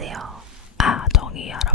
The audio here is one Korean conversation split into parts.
해주세요. 아, 정이여러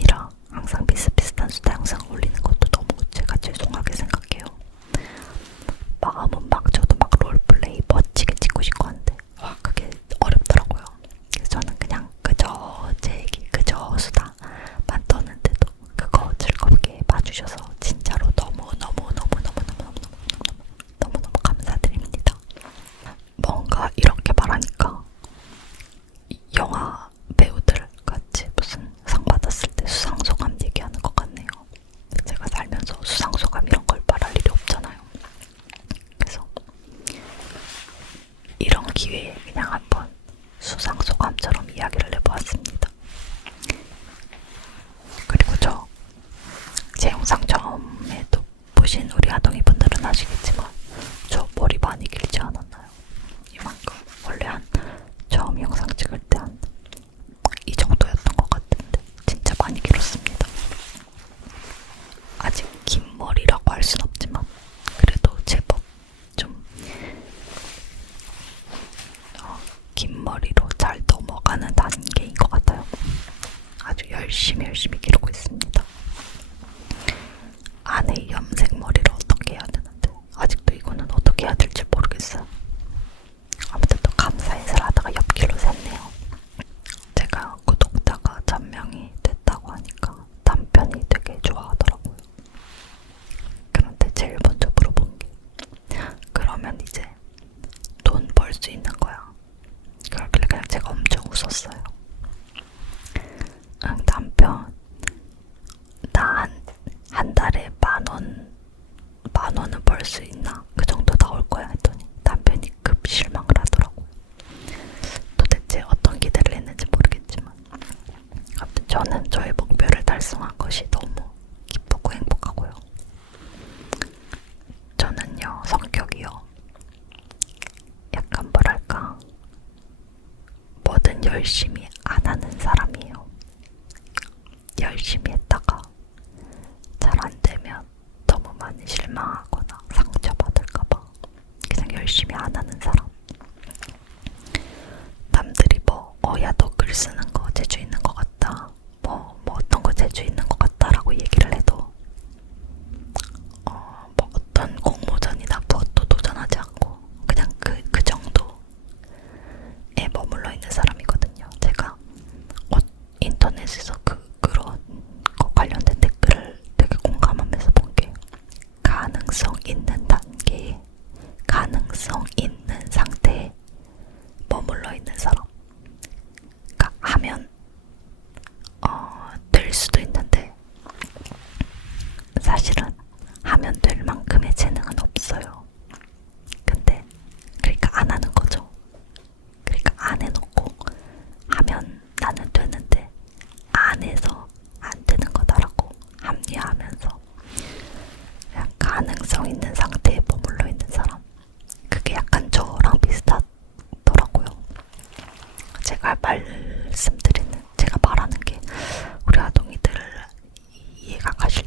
이라 항상 비슷비슷 제가 말씀드리는 제가 말하는 게 우리 아동이들 이해가 가실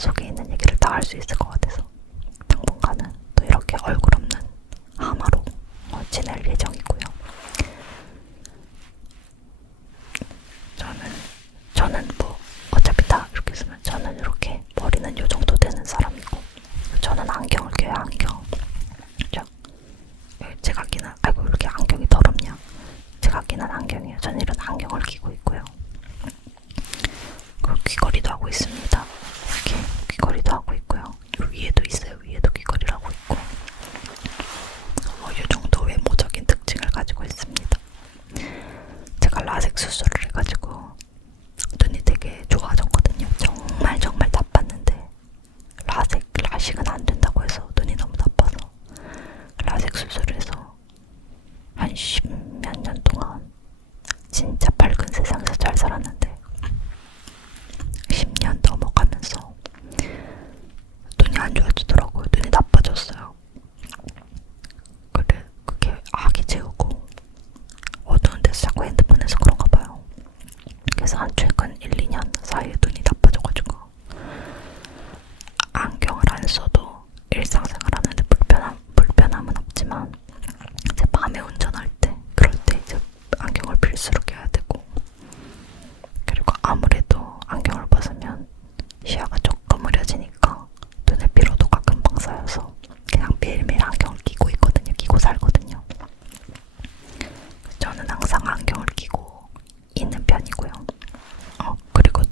속에 있는 얘기를 다 할 수 있을 것 같아요.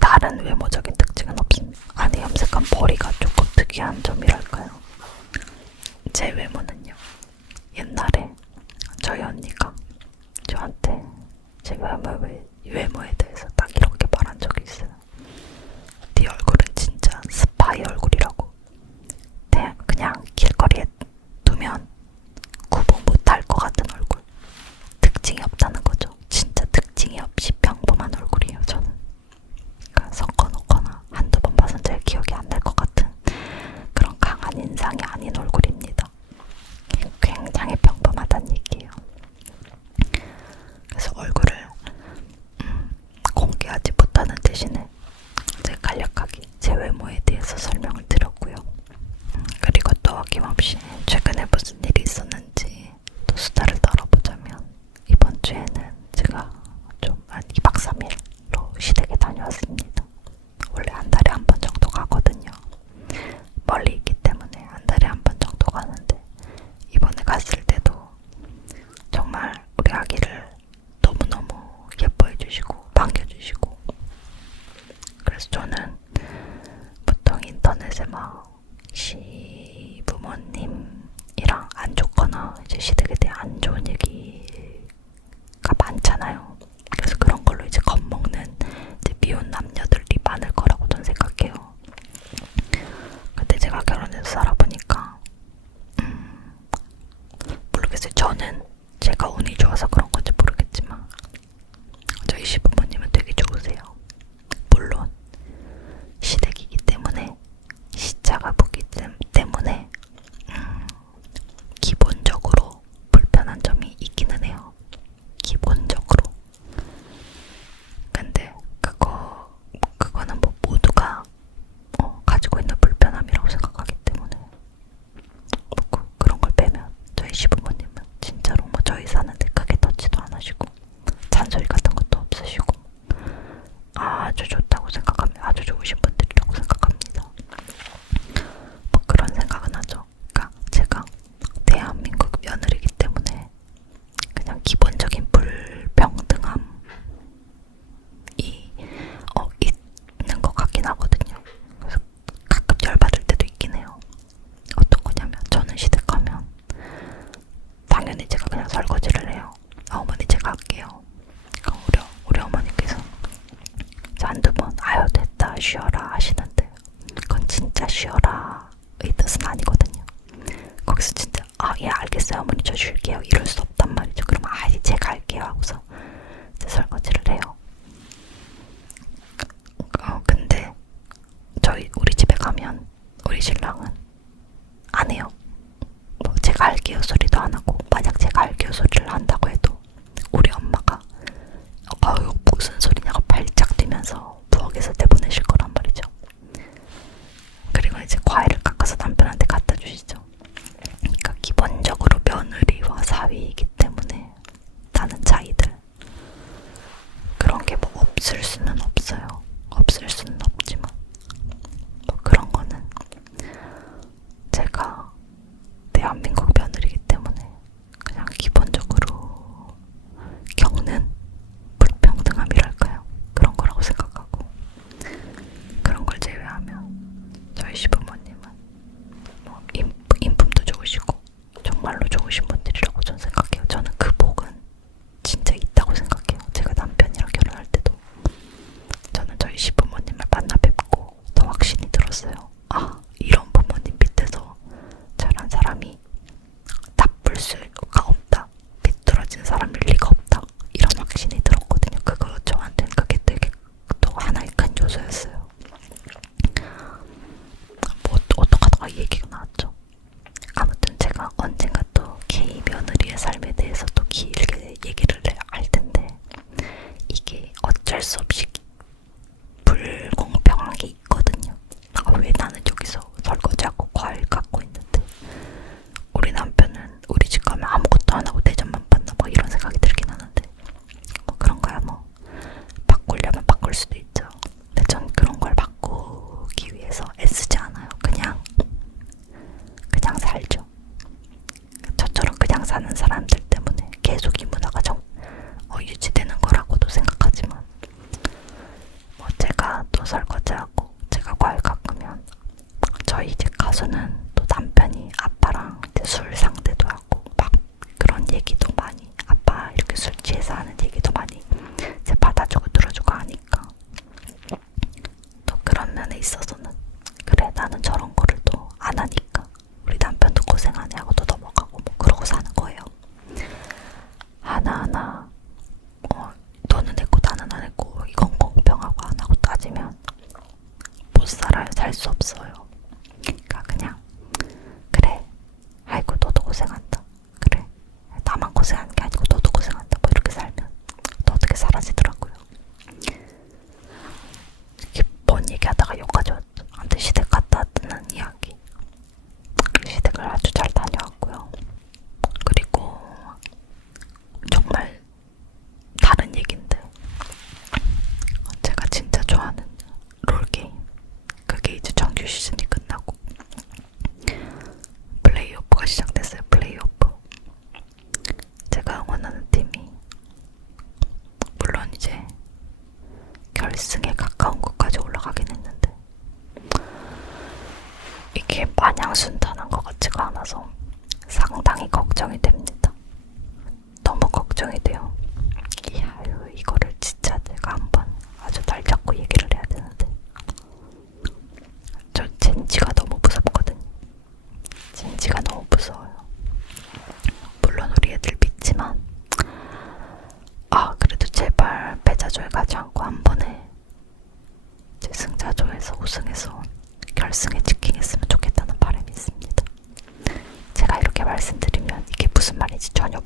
다른 외모적인 특징은 없습니다. 안에 염색한 머리가 조금 특이한 점이랄까요? 제 외모는요. 옛날에 why you cannot first. 전혀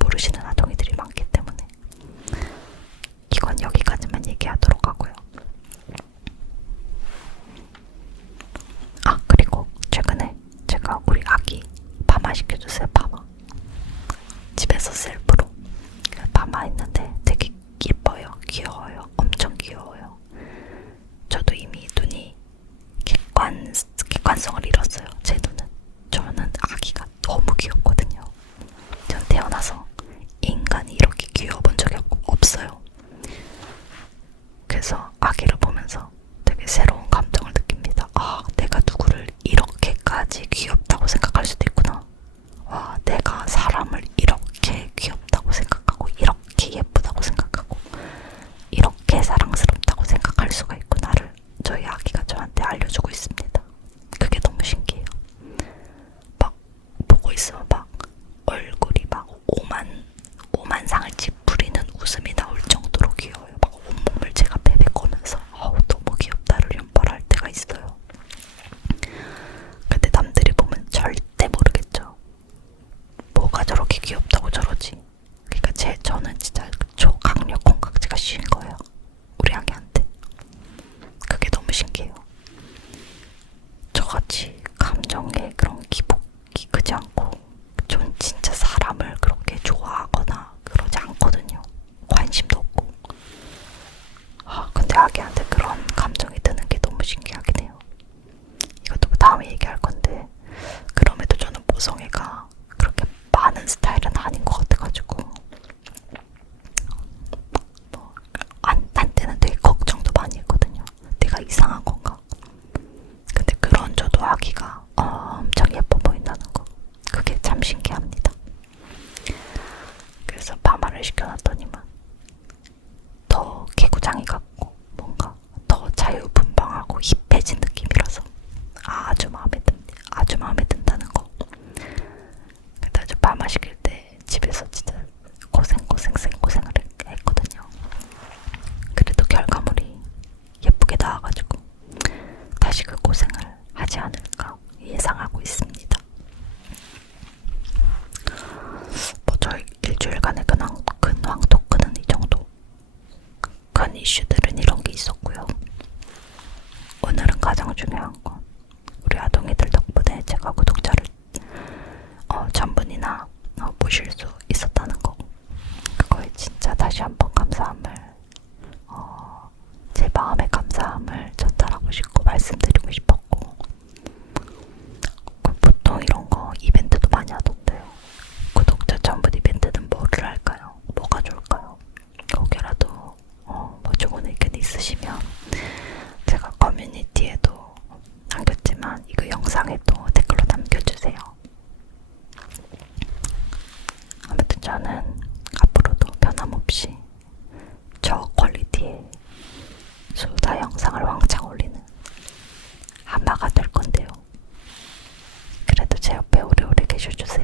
искала. 그런 이슈들은 이런 게 있었고요. 오늘은 가장 중요한 건 우리 아동이들 덕분에 제가 구독자를 어, 전분이나 어, 모실 수 있었다는 거. 그거에 진짜 다시 한번 감사함을 어, 제 마음의 감사함을 전달하고 싶고 말씀드리고 1800